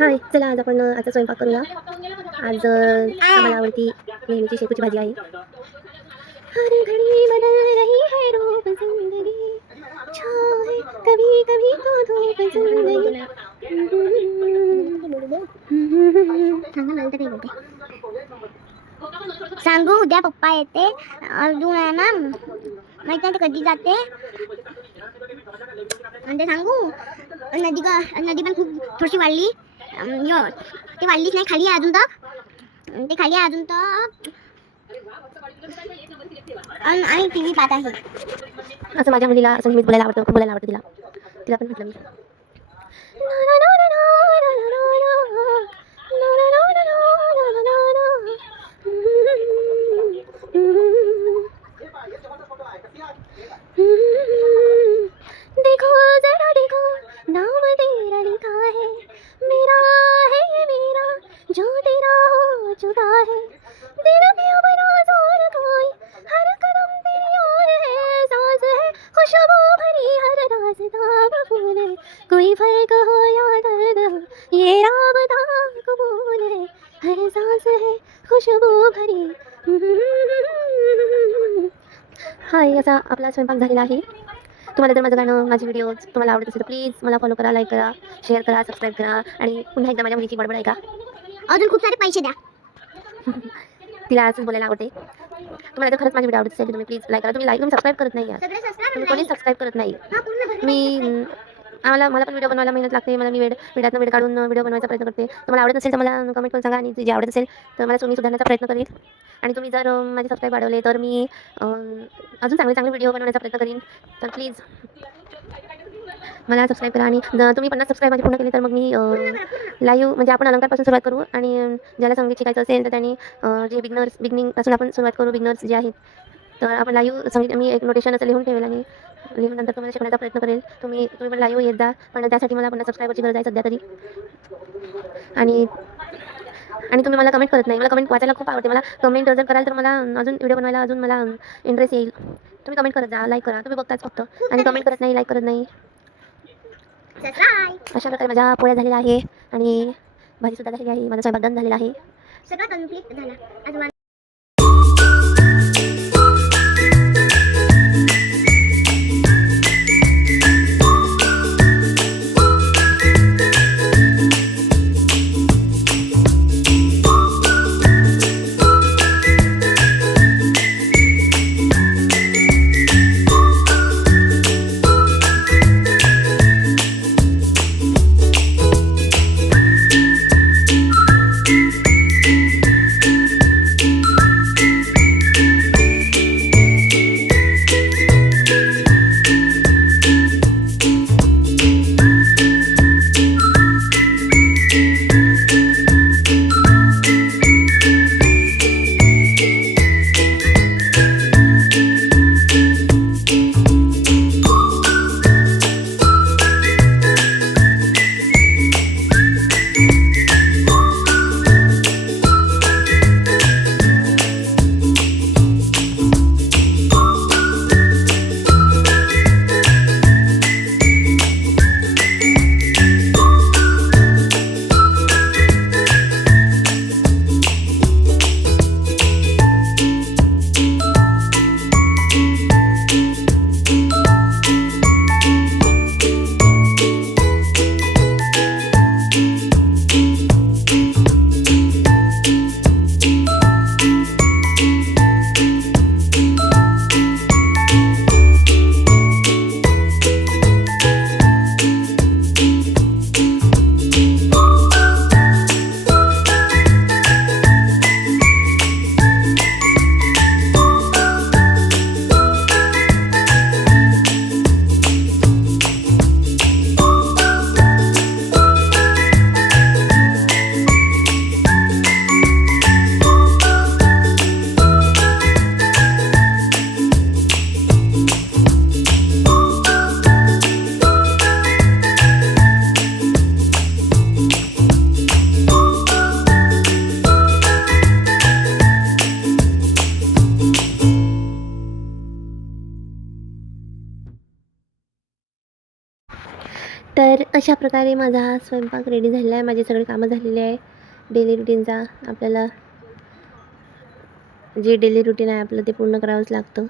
हाय, चला आज आपण आता स्वयंपाक करूया. आज आम्हाला आवडती नेहमीची शेपूची भाजी आहे. हर घड़ी बदल रही है रूप जिंदगी, छाँव है कभी कभी तो धूप जिंदगी. सांगू उद्या पप्पा येते. अजून आहे ना माहित नाही ते कधी जाते. आणि ते सांगू नदी पण खूप थोडीशी वाढली. ते वाढलीच नाही, खाली आहे अजून तर. ते खाली आहे अजून तर. आणि टी व्ही पाहत आहे. असं माझ्या मुलीला संगीत बोलायला आवडतं, खूप बोलायला आवडतं तिला. तिला पण म्हटलं मी. देखो जरा देखो, नाम तेरा लिखा है, मेरा है ये मेरा, जो तेरा हो चुका है. दिल में अब राज और कोई, हर कदम तेरी ओर है. सांस है खुशबू भरी, हर रास्ता फूल है. कोई फर्क हो या दर्द हो, ये राबता कबूल है. हर सांस है खुशबू भरी. हाय, असा आपला स्वयंपाक झालेला आहे. तुम्हाला जर माझं गाणं, माझी व्हिडिओज तुम्हाला आवडत असेल तर प्लीज मला फॉलो करा, लाईक करा, शेअर करा, सबस्क्राईब करा. आणि पुन्हा एकदा माझ्या मुलीची बडबड आहे का, अजून खूप सारे पैसे द्या. तिला असंच बोलायला आवडते. तुम्हाला जर खरंच माझी व्हिडिओ आवडत असेल तर तुम्ही प्लीज लाईक करा. तुम्ही सबस्क्राईब करत नाही यार, तुम्ही कोणीच सबस्क्राईब करत नाही. मला पण व्हिडिओ बनवायला मेहनत लागते. मला मी वेळातनं वेळ काढून व्हिडिओ बनवायचा प्रयत्न करते. तुम्हाला आवडत असेल तर मला कमेंट करून सांगा, आणि जे आवडत असेल तर मला तुम्ही सुधारण्याचा प्रयत्न करीन. आणि तुम्ही जर माझे सबस्क्राईब वाढवले तर मी अजून चांगले व्हिडिओ बनवण्याचा प्रयत्न करीन. तर प्लीज मला सबस्क्राईब करा. आणि तुम्ही 50 सबस्क्राईब माझे पूर्ण केले तर मग मी लाईव्ह, म्हणजे आपण अलंकारपासून सुरुवात करू. आणि ज्याला संगीत शिकायचं असेल तर त्यांनी जे बिगिनिंगपासून आपण सुरुवात करू. बिगिनर्स जे आहेत तर आपण लाईव्ह संगीत, मी एक नोटेशन असं लिहून ठेवेल आणि लिहूननंतर तुम्हाला शिकण्याचा प्रयत्न करेल. तुम्ही पण लाईव्ह येत जा, पण त्यासाठी मला 50 सबस्क्रायबरची गरज आहे सध्या तरी. आणि तुम्ही मला कमेंट करत नाही. मला कमेंट वाचायला खूप आवडते. मला कमेंट जर कराल तर मला अजून व्हिडिओ बनवायला अजून मला इंटरेस्ट येईल. तुम्ही कमेंट करत जा, लाईक करा. तुम्ही बघताच फक्त आणि कमेंट करत नाही, लाईक करत नाही. अशा प्रकारे माझ्या पोळ्या झालेल्या आहे आणि भाजीसुद्धा झालेली आहे. माझा स्वयंपाक डन झालेला आहे. सगळं कम्प्लीट झालं. तर अशा प्रकारे माझा हा स्वयंपाक रेडी झालेला आहे. माझे सगळे कामं झालेले आहे डेली रुटीनचा. आपल्याला जे डेली रुटीन आहे आपलं ते पूर्ण करावंच लागतं.